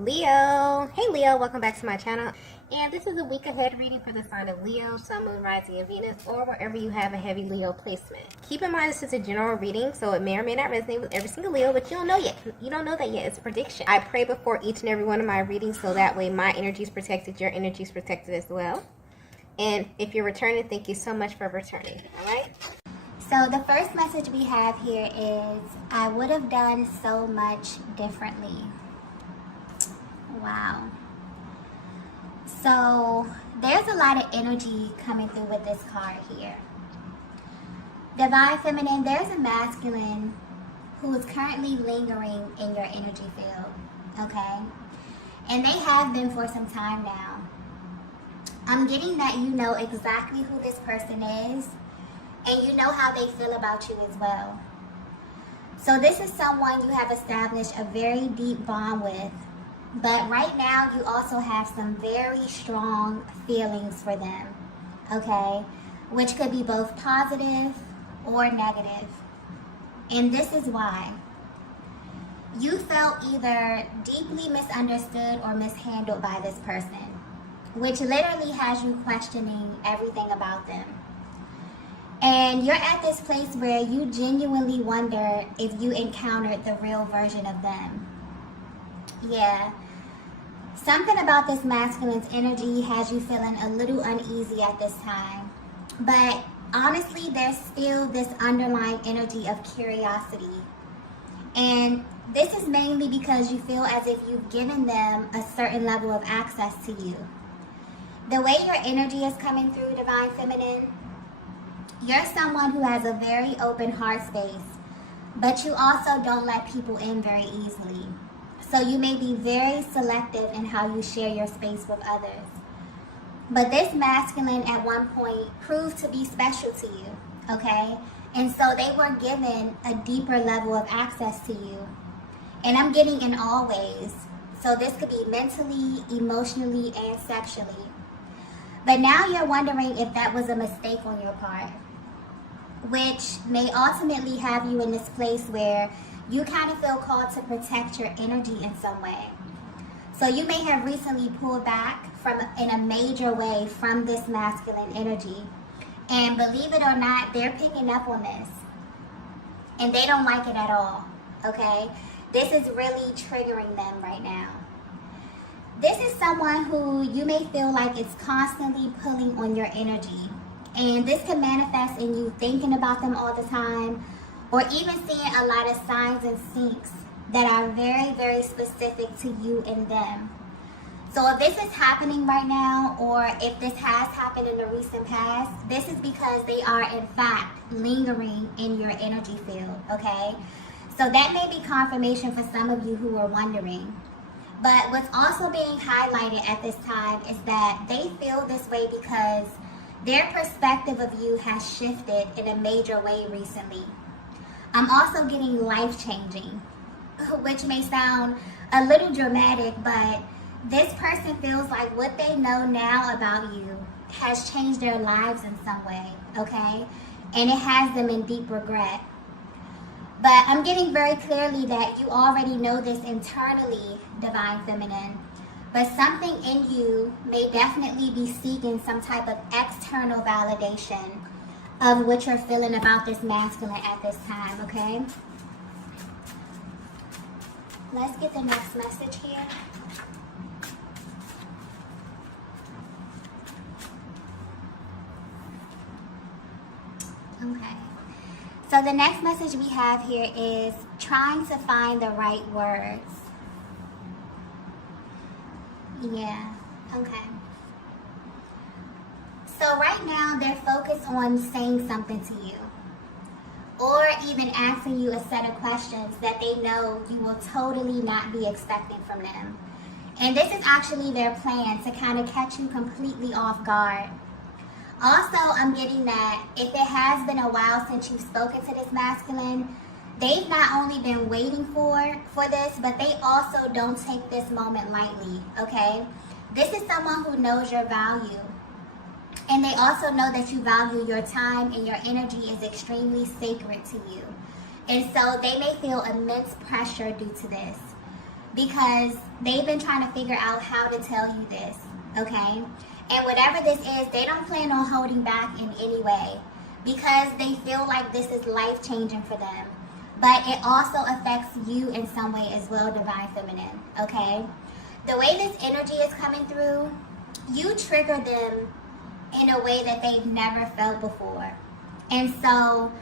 Leo. Hey Leo, welcome back to my channel. And this is a week ahead reading for the sign of Leo, Sun, Moon, Rising, and Venus, or wherever you have a heavy Leo placement. Keep in mind this is a general reading, so it may or may not resonate with every single Leo, but you don't know yet. You don't know that yet. It's a prediction. I pray before each and every one of my readings, so that way my energy is protected, your energy is protected as well. And if you're returning, thank you so much for returning. All right? So the first message we have here is, I would have done so much differently. Wow. So there's a lot of energy coming through with this card here. Divine Feminine, there's a masculine who is currently lingering in your energy field, okay? And they have been for some time now. I'm getting that you know exactly who this person is, and you know how they feel about you as well. So this is someone you have established a very deep bond with. But right now, you also have some very strong feelings for them, okay? Which could be both positive or negative. And this is why. You felt either deeply misunderstood or mishandled by this person, which literally has you questioning everything about them. And you're at this place where you genuinely wonder if you encountered the real version of them. Yeah. Something about this masculine's energy has you feeling a little uneasy at this time. But honestly, there's still this underlying energy of curiosity. And this is mainly because you feel as if you've given them a certain level of access to you. The way your energy is coming through, Divine Feminine, you're someone who has a very open heart space, but you also don't let people in very easily. So you may be very selective in how you share your space with others. But this masculine at one point proved to be special to you, okay? And so they were given a deeper level of access to you. And I'm getting in all ways. So this could be mentally, emotionally, and sexually. But now you're wondering if that was a mistake on your part, which may ultimately have you in this place where you kind of feel called to protect your energy in some way. So you may have recently pulled back in a major way from this masculine energy. And believe it or not, they're picking up on this. And they don't like it at all, okay? This is really triggering them right now. This is someone who you may feel like is constantly pulling on your energy. And this can manifest in you thinking about them all the time, or even seeing a lot of signs and syncs that are very, very specific to you and them. So if this is happening right now, or if this has happened in the recent past, this is because they are in fact lingering in your energy field, okay? So that may be confirmation for some of you who are wondering. But what's also being highlighted at this time is that they feel this way because their perspective of you has shifted in a major way recently. I'm also getting life-changing, which may sound a little dramatic, but this person feels like what they know now about you has changed their lives in some way, okay? And it has them in deep regret. But I'm getting very clearly that you already know this internally, Divine Feminine, but something in you may definitely be seeking some type of external validation of what you're feeling about this masculine at this time, okay? Let's get the next message here. Okay. So the next message we have here is trying to find the right words. Yeah, okay. So right now, they're focused on saying something to you, or even asking you a set of questions that they know you will totally not be expecting from them. And this is actually their plan to kind of catch you completely off guard. Also, I'm getting that if it has been a while since you've spoken to this masculine, they've not only been waiting for this, but they also don't take this moment lightly, okay? This is someone who knows your value. And they also know that you value your time and your energy is extremely sacred to you. And so they may feel immense pressure due to this. because they've been trying to figure out how to tell you this, okay? And whatever this is, they don't plan on holding back in any way because they feel like this is life-changing for them. But it also affects you in some way as well, Divine Feminine, okay? The way this energy is coming through, you trigger them in a way that they've never felt before. And so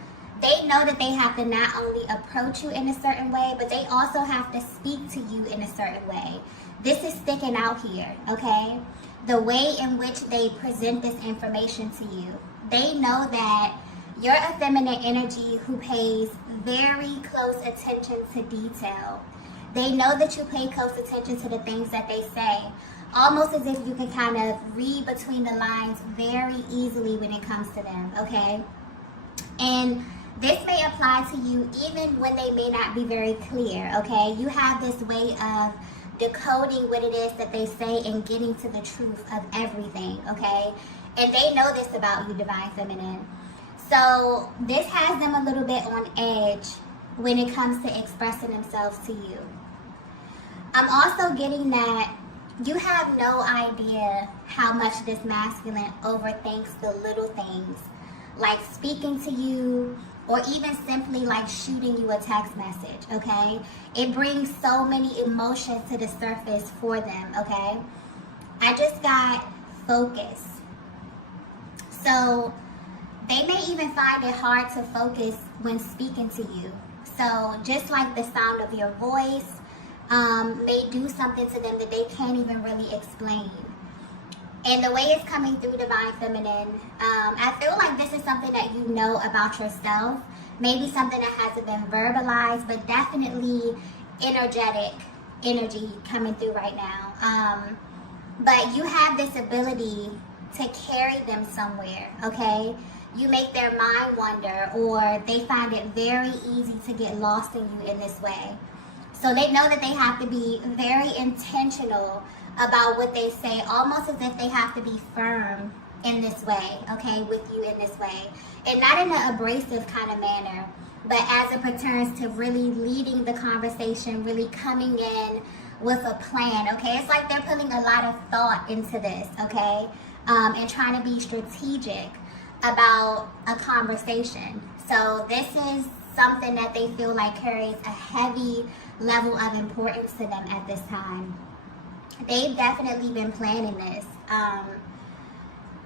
they know that they have to not only approach you in a certain way, but they also have to speak to you in a certain way. This is sticking out here, okay? The way in which they present this information to you. They know that you're a feminine energy who pays very close attention to detail. They know that you pay close attention to the things that they say, almost as if you can kind of read between the lines very easily when it comes to them, okay? And this may apply to you even when they may not be very clear, okay? You have this way of decoding what it is that they say and getting to the truth of everything, okay? And they know this about you, Divine Feminine. So this has them a little bit on edge when it comes to expressing themselves to you. I'm also getting that you have no idea how much this masculine overthinks the little things, like speaking to you or even simply like shooting you a text message, okay? It brings so many emotions to the surface for them, okay? I just got focus. So they may even find it hard to focus when speaking to you. So just like the sound of your voice may do something to them that they can't even really explain. And the way it's coming through, Divine Feminine, I feel like this is something that you know about yourself. Maybe something that hasn't been verbalized, but definitely energetic energy coming through right now. But you have this ability to carry them somewhere, okay? You make their mind wander, or they find it very easy to get lost in you in this way. So they know that they have to be very intentional about what they say, almost as if they have to be firm in this way, okay, with you in this way. And not in an abrasive kind of manner, but as it pertains to really leading the conversation, really coming in with a plan, okay? It's like they're putting a lot of thought into this, okay? And trying to be strategic about a conversation. So this is something that they feel like carries a heavy level of importance to them at this time. They've definitely been planning this. And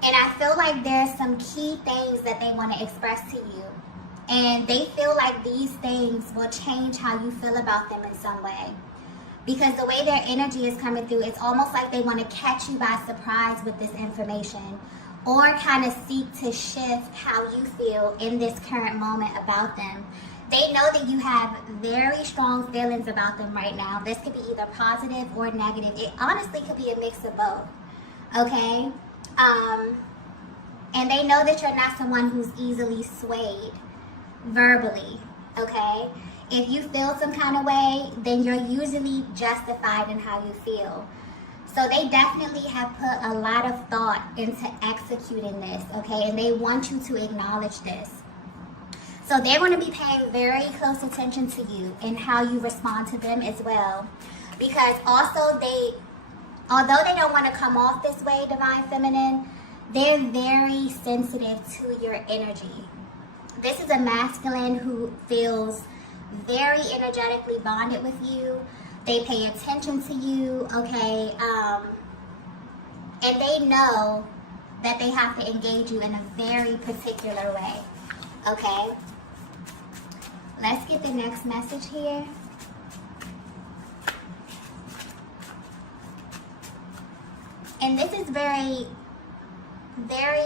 I feel like there's some key things that they want to express to you. And they feel like these things will change how you feel about them in some way. Because the way their energy is coming through, it's almost like they want to catch you by surprise with this information, or kind of seek to shift how you feel in this current moment about them. They know that you have very strong feelings about them right now. This could be either positive or negative. It honestly could be a mix of both, okay? And they know that you're not someone who's easily swayed verbally, okay? If you feel some kind of way, then you're usually justified in how you feel. So they definitely have put a lot of thought into executing this, okay? And they want you to acknowledge this. So they're going to be paying very close attention to you and how you respond to them as well. Because also although they don't want to come off this way, Divine Feminine, they're very sensitive to your energy. This is a masculine who feels very energetically bonded with you. They pay attention to you, okay? And they know that they have to engage you in a very particular way, okay? Let's get the next message here. And this is very, very,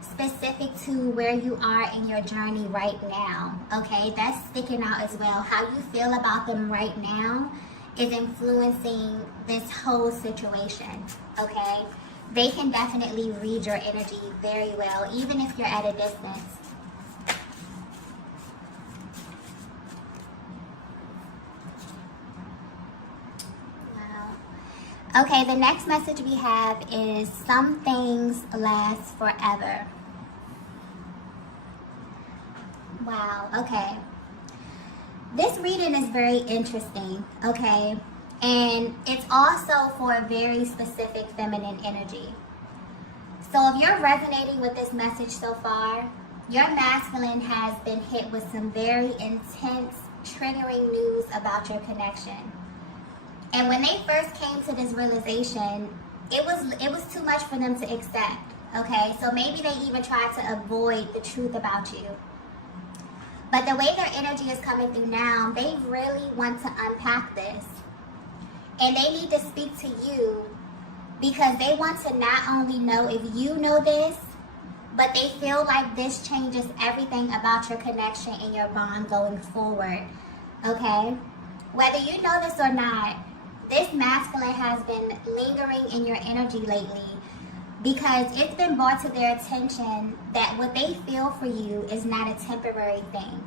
specific to where you are in your journey right now, okay? That's sticking out as well. How you feel about them right now is influencing this whole situation, okay? They can definitely read your energy very well, even if you're at a distance. Wow. Okay, the next message we have is some things last forever. Wow, okay. This reading is very interesting, okay? And it's also for a very specific feminine energy. So if you're resonating with this message so far, your masculine has been hit with some very intense, triggering news about your connection. And when they first came to this realization, it was too much for them to accept, okay? So maybe they even tried to avoid the truth about you. But the way their energy is coming through now, they really want to unpack this. And they need to speak to you because they want to not only know if you know this, but they feel like this changes everything about your connection and your bond going forward, okay? Whether you know this or not, this masculine has been lingering in your energy lately because it's been brought to their attention that what they feel for you is not a temporary thing.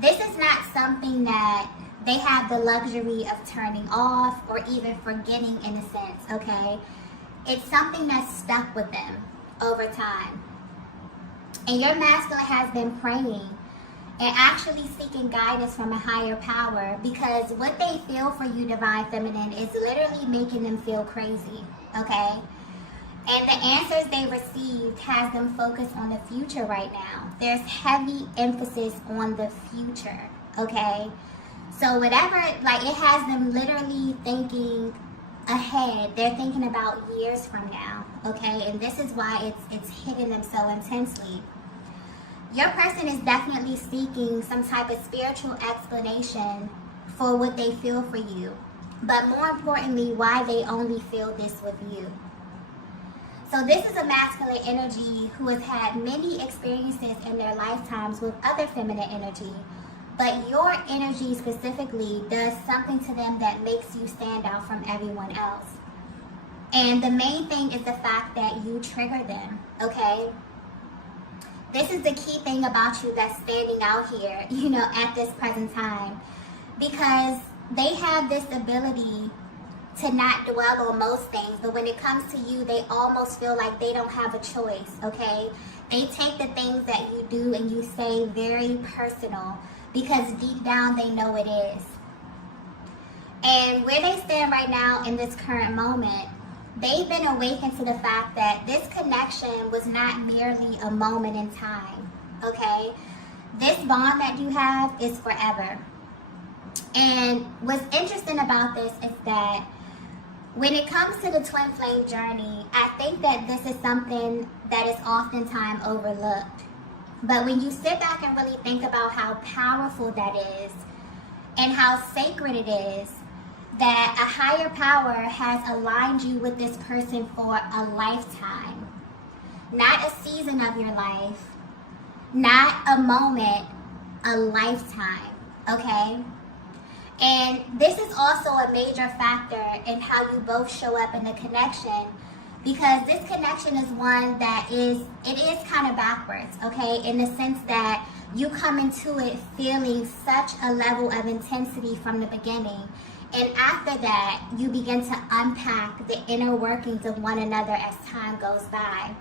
This is not something that they have the luxury of turning off or even forgetting in a sense, okay? It's something that's stuck with them over time. And your masculine has been praying and actually seeking guidance from a higher power because what they feel for you, Divine Feminine, is literally making them feel crazy, okay? And the answers they received has them focused on the future right now. There's heavy emphasis on the future, okay? So whatever, like it has them literally thinking ahead. They're thinking about years from now, okay? And this is why it's hitting them so intensely. Your person is definitely seeking some type of spiritual explanation for what they feel for you, but more importantly, why they only feel this with you. So this is a masculine energy who has had many experiences in their lifetimes with other feminine energy, but your energy specifically does something to them that makes you stand out from everyone else. And the main thing is the fact that you trigger them, okay? This is the key thing about you that's standing out here, you know, at this present time. Because they have this ability to not dwell on most things, but when it comes to you, they almost feel like they don't have a choice, okay? They take the things that you do and you say very personal because deep down they know it is. And where they stand right now in this current moment, they've been awakened to the fact that this connection was not merely a moment in time, okay? This bond that you have is forever. And what's interesting about this is that when it comes to the twin flame journey, I think that this is something that is oftentimes overlooked. But when you sit back and really think about how powerful that is and how sacred it is, that a higher power has aligned you with this person for a lifetime. Not a season of your life, not a moment, a lifetime, okay? And this is also a major factor in how you both show up in the connection, because this connection is one that is kind of backwards, okay? In the sense that you come into it feeling such a level of intensity from the beginning. And after that, you begin to unpack the inner workings of one another as time goes by.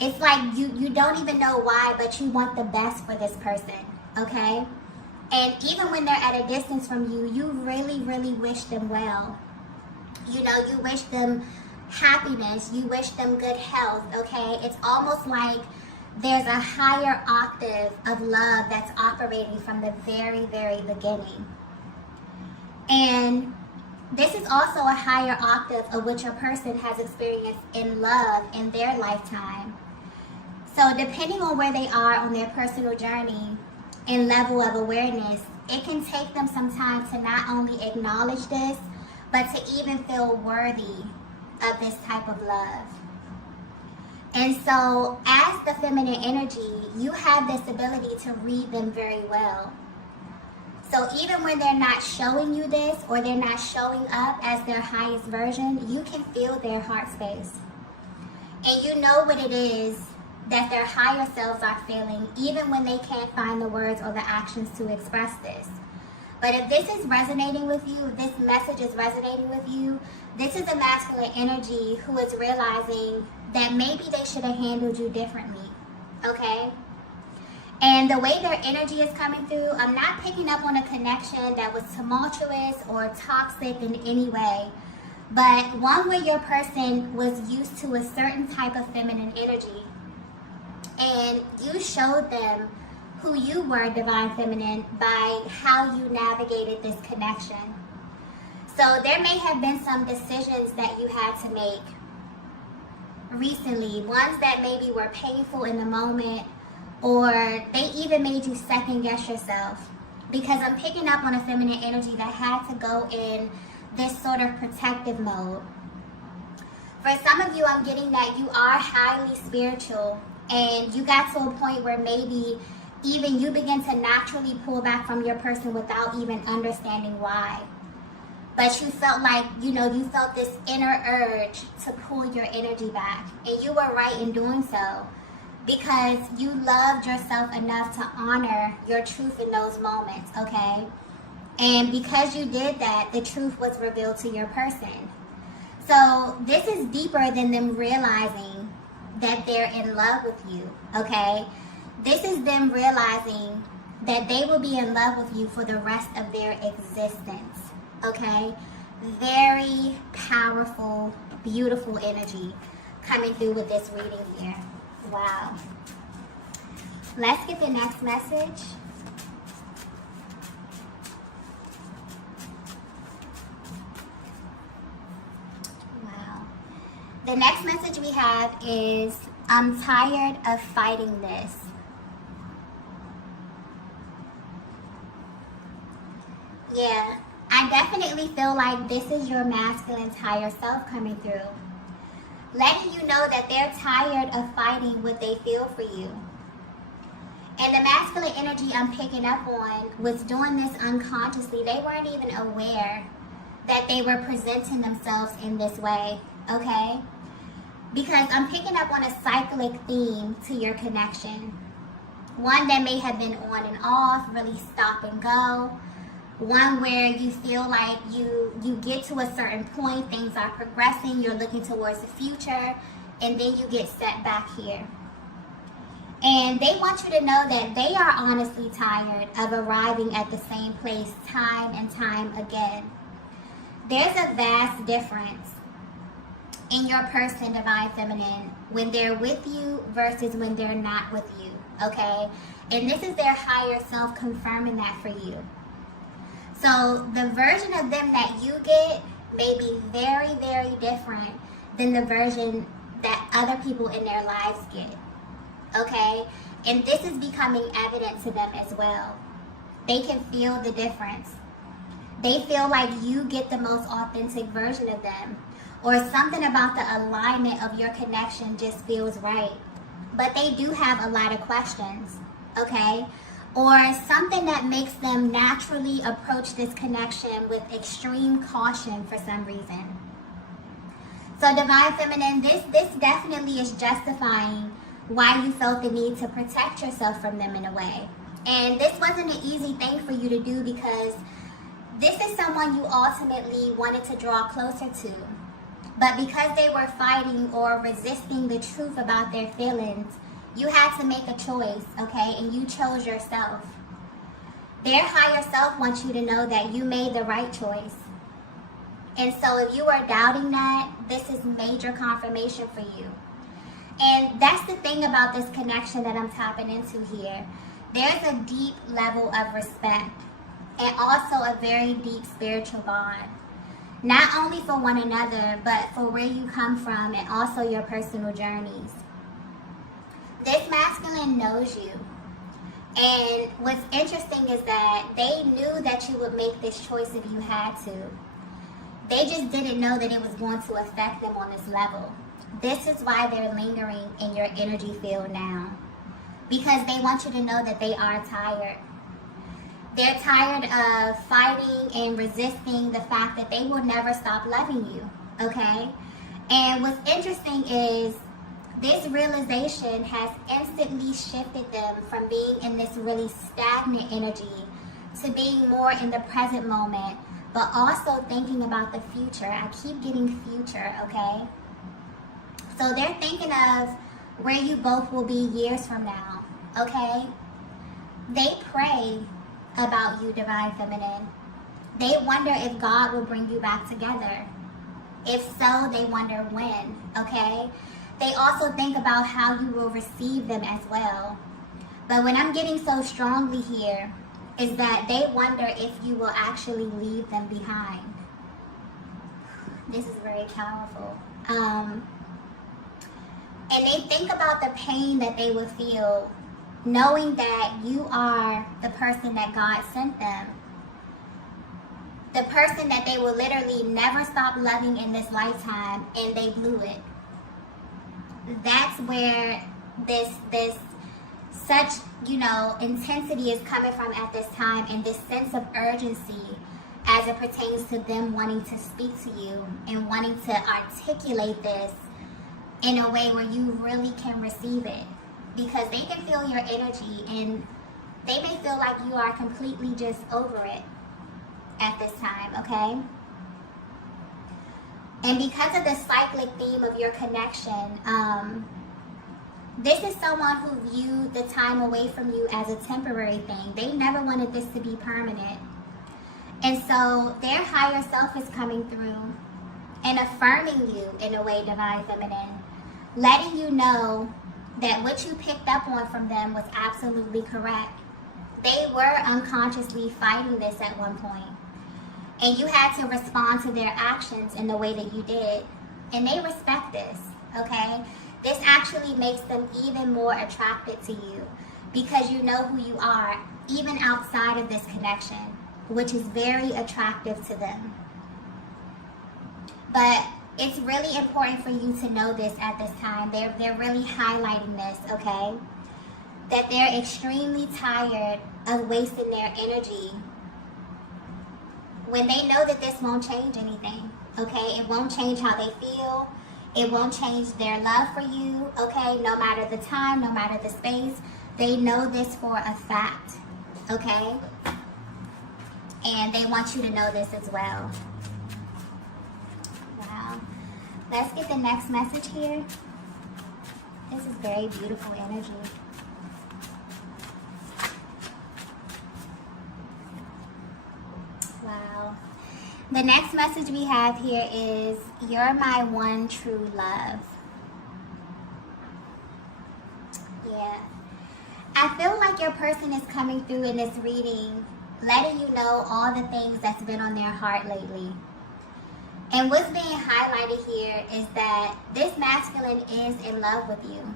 It's like you don't even know why, but you want the best for this person, okay? And even when they're at a distance from you, you really, really wish them well. You know, you wish them happiness, you wish them good health, okay? It's almost like there's a higher octave of love that's operating from the very, very beginning. And this is also a higher octave of what your person has experienced in love in their lifetime. So depending on where they are on their personal journey and level of awareness, it can take them some time to not only acknowledge this, but to even feel worthy of this type of love. And so as the feminine energy, you have this ability to read them very well. So even when they're not showing you this or they're not showing up as their highest version, you can feel their heart space. And you know what it is that their higher selves are feeling, even when they can't find the words or the actions to express this. But if this is resonating with you, if this message is resonating with you, this is a masculine energy who is realizing that maybe they should have handled you differently, okay? And the way their energy is coming through, I'm not picking up on a connection that was tumultuous or toxic in any way, but one where your person was used to a certain type of feminine energy, and you showed them who you were, divine feminine, by how you navigated this connection. So there may have been some decisions that you had to make recently, ones that maybe were painful in the moment, or they even made you second guess yourself, because I'm picking up on a feminine energy that had to go in this sort of protective mode. For some of you, I'm getting that you are highly spiritual, and you got to a point where maybe even you begin to naturally pull back from your person without even understanding why. But you felt like, you felt this inner urge to pull your energy back, and you were right in doing so, because you loved yourself enough to honor your truth in those moments, okay? And because you did that, the truth was revealed to your person. So this is deeper than them realizing that they're in love with you, okay? This is them realizing that they will be in love with you for the rest of their existence, okay? Very powerful, beautiful energy coming through with this reading here. Wow. Let's get the next message. Wow. The next message we have is, I'm tired of fighting this. Yeah, I definitely feel like this is your masculine higher self coming through, letting you know that they're tired of fighting what they feel for you. And the masculine energy I'm picking up on was doing this unconsciously. They weren't even aware that they were presenting themselves in this way, okay? Because I'm picking up on a cyclic theme to your connection. One that may have been on and off, really stop and go. One where you feel like you get to a certain point, things are progressing, you're looking towards the future, and then you get set back here. And they want you to know that they are honestly tired of arriving at the same place time and time again. There's a vast difference in your person, divine feminine, when they're with you versus when they're not with you, okay? And this is their higher self confirming that for you. So the version of them that you get may be very, very different than the version that other people in their lives get, okay? And this is becoming evident to them as well. They can feel the difference. They feel like you get the most authentic version of them, or something about the alignment of your connection just feels right. But they do have a lot of questions, okay? Or something that makes them naturally approach this connection with extreme caution for some reason. So divine feminine, this definitely is justifying why you felt the need to protect yourself from them in a way. And this wasn't an easy thing for you to do, because this is someone you ultimately wanted to draw closer to. But because they were fighting or resisting the truth about their feelings, you had to make a choice, okay? And you chose yourself. Their higher self wants you to know that you made the right choice. And so if you are doubting that, this is major confirmation for you. And that's the thing about this connection that I'm tapping into here. There's a deep level of respect, and also a very deep spiritual bond. Not only for one another, but for where you come from and also your personal journeys. This masculine knows you. And what's interesting is that they knew that you would make this choice if you had to. They just didn't know that it was going to affect them on this level. This is why they're lingering in your energy field now. Because they want you to know that they are tired. They're tired of fighting and resisting the fact that they will never stop loving you, okay? And what's interesting is this realization has instantly shifted them from being in this really stagnant energy to being more in the present moment, but also thinking about the future. I keep getting future, okay? So they're thinking of where you both will be years from now, okay? They pray about you, Divine Feminine. They wonder if God will bring you back together. If so, they wonder when, okay? They also think about how you will receive them as well. But what I'm getting so strongly here is that they wonder if you will actually leave them behind. This is very powerful. And they think about the pain that they will feel knowing that you are the person that God sent them. The person that they will literally never stop loving in this lifetime, and they blew it. That's where this such, intensity is coming from at this time, and this sense of urgency as it pertains to them wanting to speak to you and wanting to articulate this in a way where you really can receive it, because they can feel your energy and they may feel like you are completely just over it at this time, okay? And because of the cyclic theme of your connection, this is someone who viewed the time away from you as a temporary thing. They never wanted this to be permanent. And so their higher self is coming through and affirming you in a way, Divine Feminine, letting you know that what you picked up on from them was absolutely correct. They were unconsciously fighting this at one point, and you had to respond to their actions in the way that you did. And they respect this, okay? This actually makes them even more attracted to you because you know who you are, even outside of this connection, which is very attractive to them. But it's really important for you to know this at this time. They're really highlighting this, okay? That they're extremely tired of wasting their energy when they know that this won't change anything, okay? It won't change how they feel. It won't change their love for you, okay? No matter the time, no matter the space. They know this for a fact, okay? And they want you to know this as well. Wow. Let's get the next message here. This is very beautiful energy. Wow. The next message we have here is, you're my one true love. Yeah. I feel like your person is coming through in this reading, letting you know all the things that's been on their heart lately. And what's being highlighted here is that this masculine is in love with you.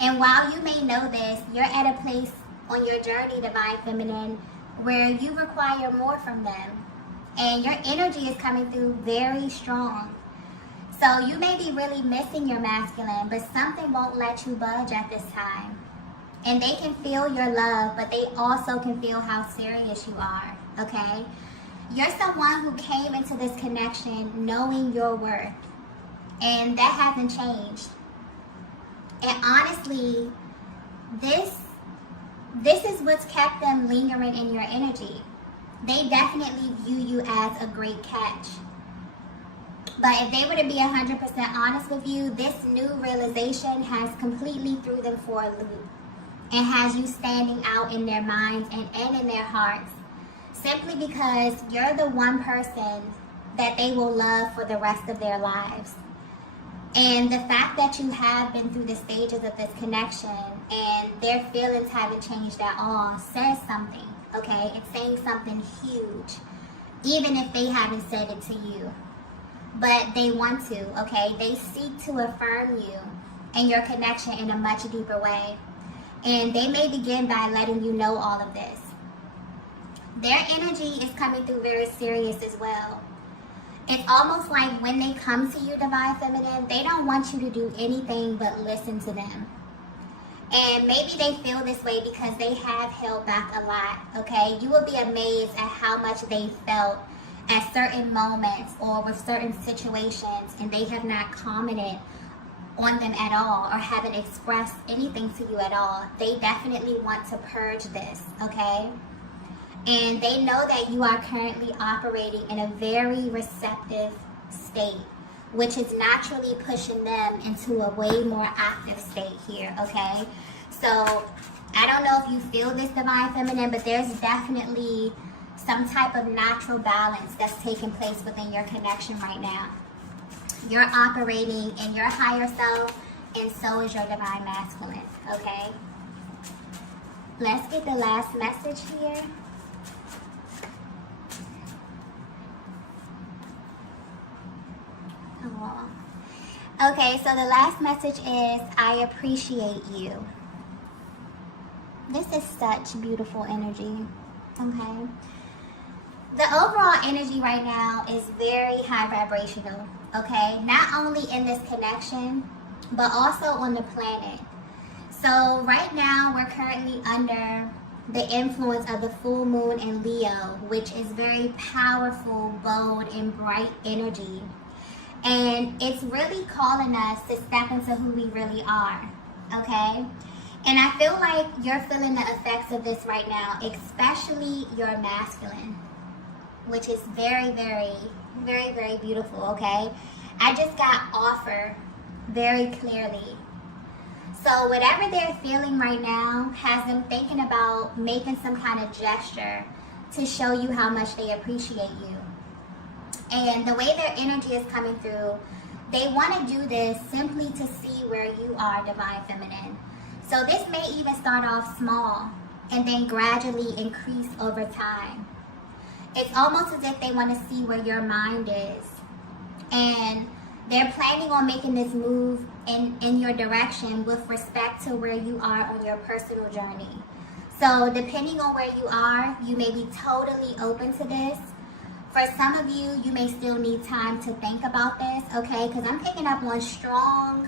And while you may know this, you're at a place on your journey, Divine Feminine, where you require more from them. And your energy is coming through very strong. So you may be really missing your masculine, but something won't let you budge at this time. And they can feel your love, but they also can feel how serious you are, okay? You're someone who came into this connection knowing your worth. And that hasn't changed. And honestly, this is what's kept them lingering in your energy. They definitely view you as a great catch. But if they were to be 100% honest with you, this new realization has completely threw them for a loop and has you standing out in their minds and in their hearts, simply because you're the one person that they will love for the rest of their lives. And the fact that you have been through the stages of this connection and their feelings haven't changed at all says something, okay? It's saying something huge, even if they haven't said it to you. But they want to, okay? They seek to affirm you and your connection in a much deeper way. And they may begin by letting you know all of this. Their energy is coming through very serious as well. It's almost like when they come to you, Divine Feminine, they don't want you to do anything but listen to them. And maybe they feel this way because they have held back a lot, okay? You will be amazed at how much they felt at certain moments or with certain situations, and they have not commented on them at all or haven't expressed anything to you at all. They definitely want to purge this, okay? And they know that you are currently operating in a very receptive state, which is naturally pushing them into a way more active state here, okay? So I don't know if you feel this divine feminine, but there's definitely some type of natural balance that's taking place within your connection right now. You're operating in your higher self, and so is your divine masculine, okay? Let's get the last message here. Oh. Okay, so the last message is, I appreciate you. This is such beautiful energy, okay? The overall energy right now is very high vibrational, okay? Not only in this connection, but also on the planet. So right now, we're currently under the influence of the full moon in Leo, which is very powerful, bold, and bright energy. And it's really calling us to step into who we really are, okay? And I feel like you're feeling the effects of this right now, especially your masculine, which is very, very, very, very beautiful, okay? I just got offer very clearly. So whatever they're feeling right now has them thinking about making some kind of gesture to show you how much they appreciate you. And the way their energy is coming through, they want to do this simply to see where you are, divine feminine. So this may even start off small and then gradually increase over time. It's almost as if they want to see where your mind is. And they're planning on making this move in your direction with respect to where you are on your personal journey. So depending on where you are, you may be totally open to this. For some of you, you may still need time to think about this, okay? Because I'm picking up on strong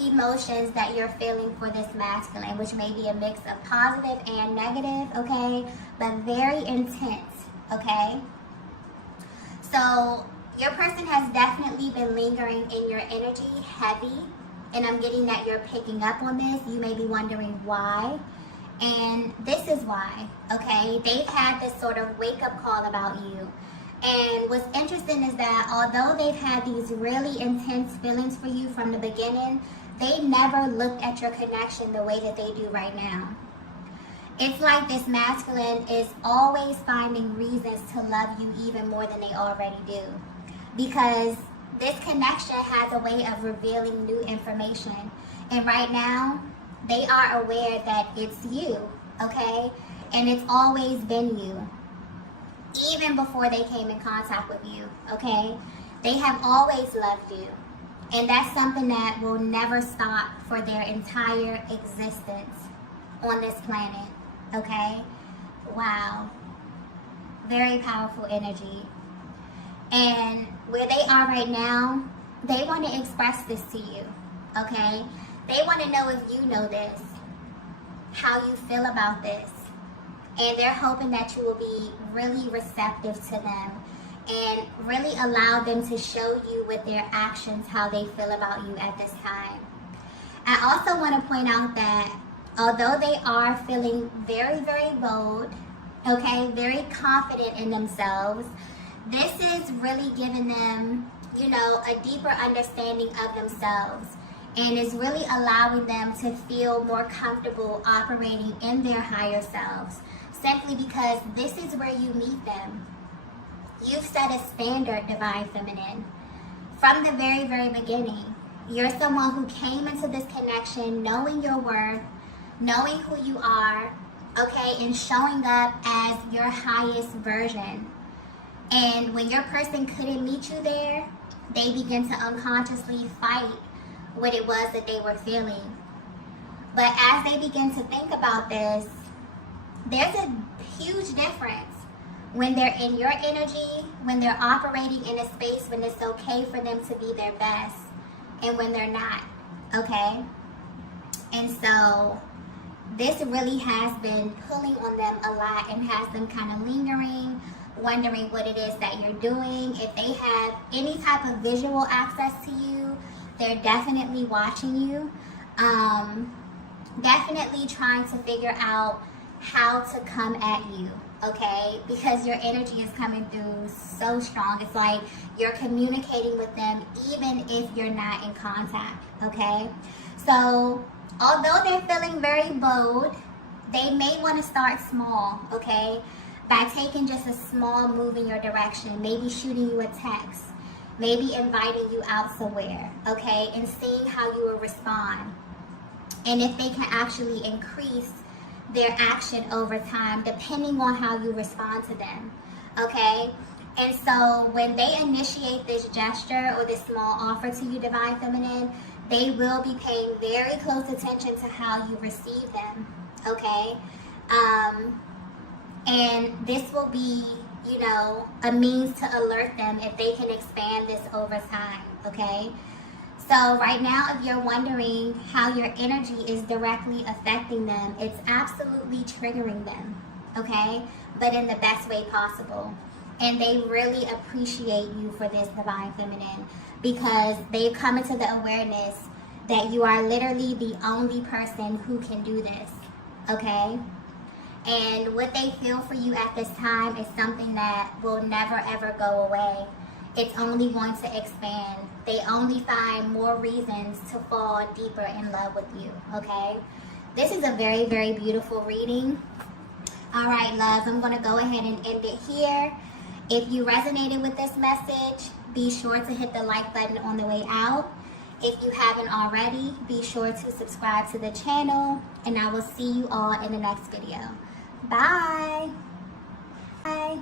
emotions that you're feeling for this masculine, which may be a mix of positive and negative, okay? But very intense, okay? So your person has definitely been lingering in your energy heavy, and I'm getting that you're picking up on this. You may be wondering why, and this is why, okay? They've had this sort of wake-up call about you. And what's interesting is that although they've had these really intense feelings for you from the beginning, they never looked at your connection the way that they do right now. It's like this masculine is always finding reasons to love you even more than they already do. Because this connection has a way of revealing new information. And right now, they are aware that it's you, okay? And it's always been you. Even before they came in contact with you, okay? They have always loved you. And that's something that will never stop for their entire existence on this planet, okay? Wow. Very powerful energy. And where they are right now, they want to express this to you, okay? They want to know if you know this, how you feel about this. And they're hoping that you will be really receptive to them and really allow them to show you with their actions how they feel about you at this time. I also want to point out that although they are feeling very, very bold, okay, very confident in themselves, this is really giving them, you know, a deeper understanding of themselves, and is really allowing them to feel more comfortable operating in their higher selves. Simply because this is where you meet them. You've set a standard, divine feminine. From the very, very beginning, you're someone who came into this connection knowing your worth, knowing who you are, okay, and showing up as your highest version. And when your person couldn't meet you there, they begin to unconsciously fight what it was that they were feeling. But as they begin to think about this, there's a huge difference when they're in your energy, when they're operating in a space when it's okay for them to be their best, and when they're not, okay? And so this really has been pulling on them a lot and has them kind of lingering, wondering what it is that you're doing. If they have any type of visual access to you, they're definitely watching you, definitely trying to figure out how to come at you, okay? Because your energy is coming through so strong. It's like you're communicating with them even if you're not in contact, okay? So although they're feeling very bold, they may want to start small, okay? By taking just a small move in your direction, maybe shooting you a text, maybe inviting you out somewhere, okay? And seeing how you will respond. And if they can actually increase their action over time, depending on how you respond to them, okay? And so when they initiate this gesture or this small offer to you, Divine Feminine, they will be paying very close attention to how you receive them, okay? And this will be, you know, a means to alert them if they can expand this over time, okay? So right now, if you're wondering how your energy is directly affecting them, it's absolutely triggering them, okay? But in the best way possible. And they really appreciate you for this, Divine Feminine, because they've come into the awareness that you are literally the only person who can do this, okay? And what they feel for you at this time is something that will never ever go away. It's only going to expand. They only find more reasons to fall deeper in love with you, okay? This is a very, very beautiful reading. All right, loves, I'm going to go ahead and end it here. If you resonated with this message, be sure to hit the like button on the way out. If you haven't already, be sure to subscribe to the channel, and I will see you all in the next video. Bye. Bye.